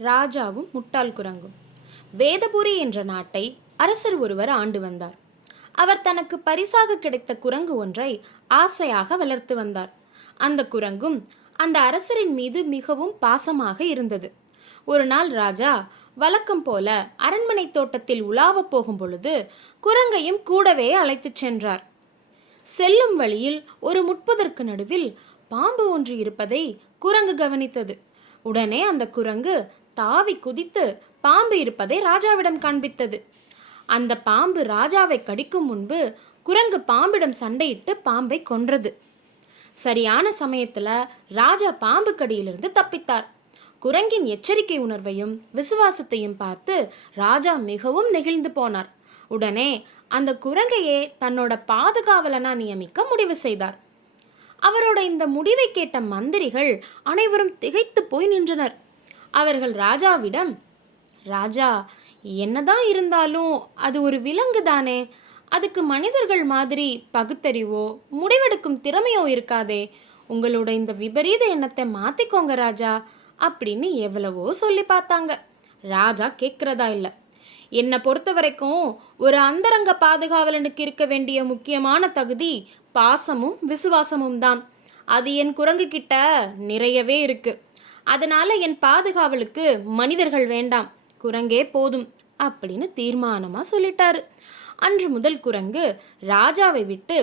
ராஜாவும் முட்டாள் குரங்கும். வேதபுரி என்ற நாட்டை அரசர் ஒருவர் ஆண்டு வந்தார். அவர் தனக்கு பரிசாக கிடைத்த குரங்கு ஒன்றை ஆசையாக வளர்த்து வந்தார். அந்த குரங்கும் அந்த அரசரின் மீது மிகவும் பாசமாக இருந்தது. ஒரு நாள் ராஜா வழக்கம் போல அரண்மனை தோட்டத்தில் உலாவப் போகும் பொழுது குரங்கையும் கூடவே அழைத்துச் சென்றார். செல்லும் வழியில் ஒரு முட்பதற்கு நடுவில் பாம்பு ஒன்று இருப்பதை குரங்கு கவனித்தது. உடனே அந்த குரங்கு தாவி குதித்து பாம்பு இருப்பதை ராஜாவிடம் காண்பித்தது. அந்த பாம்பு ராஜாவை கடிக்கும் முன்பு குரங்கு பாம்பிடம் சண்டையிட்டு பாம்பை கொன்றது. சரியான சமயத்தில் ராஜா பாம்பு கடியிலிருந்து தப்பித்தார். குரங்கின் எச்சரிக்கை உணர்வையும் விசுவாசத்தையும் பார்த்து ராஜா மிகவும் நெகிழ்ந்து போனார். உடனே அந்த குரங்கையே தன்னோட பாதுகாவலனா நியமிக்க முடிவு செய்தார். அவரோட இந்த முடிவை கேட்ட மந்திரிகள் அனைவரும் திகைத்து போய் நின்றனர். அவர்கள் ராஜாவிடம் ராஜா என்னதான் இருந்தாலும் அது ஒரு விலங்கு தானே? அதுக்கு மனிதர்கள் மாதிரி பகுத்தறிவோ முடிவெடுக்கும் திறமையோ இருக்காதே. உங்களோட இந்த விபரீத எண்ணத்தை மாற்றிக்கோங்க ராஜா அப்படின்னு எவ்வளவோ சொல்லி பார்த்தாங்க. ராஜா கேட்குறதா இல்லை. என்னை பொறுத்த வரைக்கும் ஒரு அந்தரங்க பாதுகாவலனுக்கு இருக்க வேண்டிய முக்கியமான தகுதி பாசமும் விசுவாசமும் தான். அது என் குரங்கு கிட்ட நிறையவே இருக்குது அதனால என் பாதுகாவலுக்கு மனிதர்கள் வேண்டாம். குரங்கே போதும் அப்படின்னு தீர்மானமாக சொல்லிட்டாரு. அன்று முதல் குரங்கு ராஜாவை விட்டு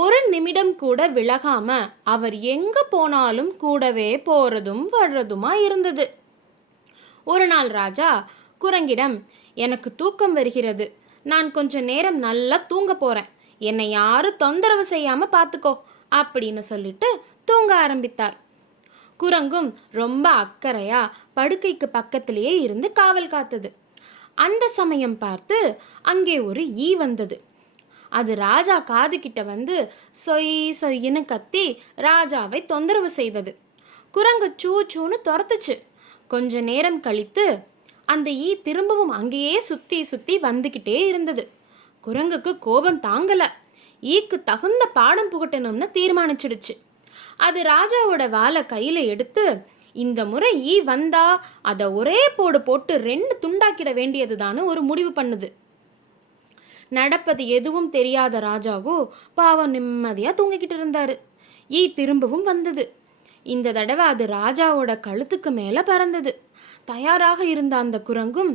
ஒரு நிமிடம் கூட விலகாம அவர் எங்க போனாலும் கூடவே போறதும் வர்றதுமா இருந்தது. ஒரு நாள் ராஜா குரங்கிடம் எனக்கு தூக்கம் வருகிறது. நான் கொஞ்ச நேரம் நல்லா தூங்க போறேன். என்னை யாரும் தொந்தரவு செய்யாம பார்த்துக்கோ அப்படின்னு சொல்லிட்டு தூங்க ஆரம்பித்தார். குரங்கும் ரொம்ப அக்கறையா படுக்கைக்கு பக்கத்திலேயே இருந்து காவல் காத்தது. அந்த சமயம் பார்த்து அங்கே ஒரு ஈ வந்தது. அது ராஜா காது கிட்ட வந்து சொய் சொய்னு கத்தி ராஜாவை தொந்தரவு செய்தது. குரங்கு சூ சூன்னு துரத்துச்சு. கொஞ்ச நேரம் கழித்து அந்த ஈ திரும்பவும் அங்கேயே சுற்றி சுற்றி வந்துக்கிட்டே இருந்தது. குரங்குக்கு கோபம் தாங்கலை. ஈக்கு தகுந்த பாடம் புகட்டணும்னு தீர்மானிச்சிடுச்சு. அது ராஜாவோட வாழை கையில் எடுத்து இந்த முறை ஈ வந்தா அதை ஒரே போடு போட்டு ரெண்டு துண்டாக்கிட வேண்டியதுதான்னு ஒரு முடிவு பண்ணுது. நடப்பது எதுவும் தெரியாத ராஜாவோ பாவம் நிம்மதியாக தூங்கிக்கிட்டு இருந்தாரு. ஈ திரும்பவும் வந்தது. இந்த தடவை அது ராஜாவோட கழுத்துக்கு மேலே பறந்தது. தயாராக இருந்த அந்த குரங்கும்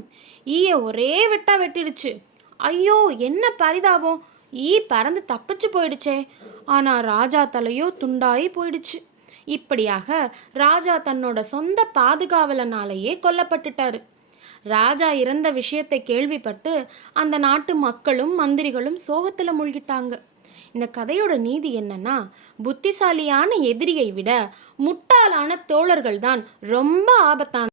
ஈய ஒரே வெட்டா வெட்டிடுச்சு. ஐயோ என்ன பரிதாபம்! ஈ பறந்து தப்பிச்சு போயிடுச்சே! ஆனா ராஜா தலையோ துண்டாயி போயிடுச்சு. இப்படியாக ராஜா தன்னோட சொந்த பாதுகாவலனாலேயே கொல்லப்பட்டுட்டாரு. ராஜா இறந்த விஷயத்தை கேள்விப்பட்டு அந்த நாட்டு மக்களும் மந்திரிகளும் சோகத்துல மூழ்கிட்டாங்க. இந்த கதையோட நீதி என்னன்னா புத்திசாலியான எதிரியை விட முட்டாளான தோழர்கள் தான் ரொம்ப ஆபத்தான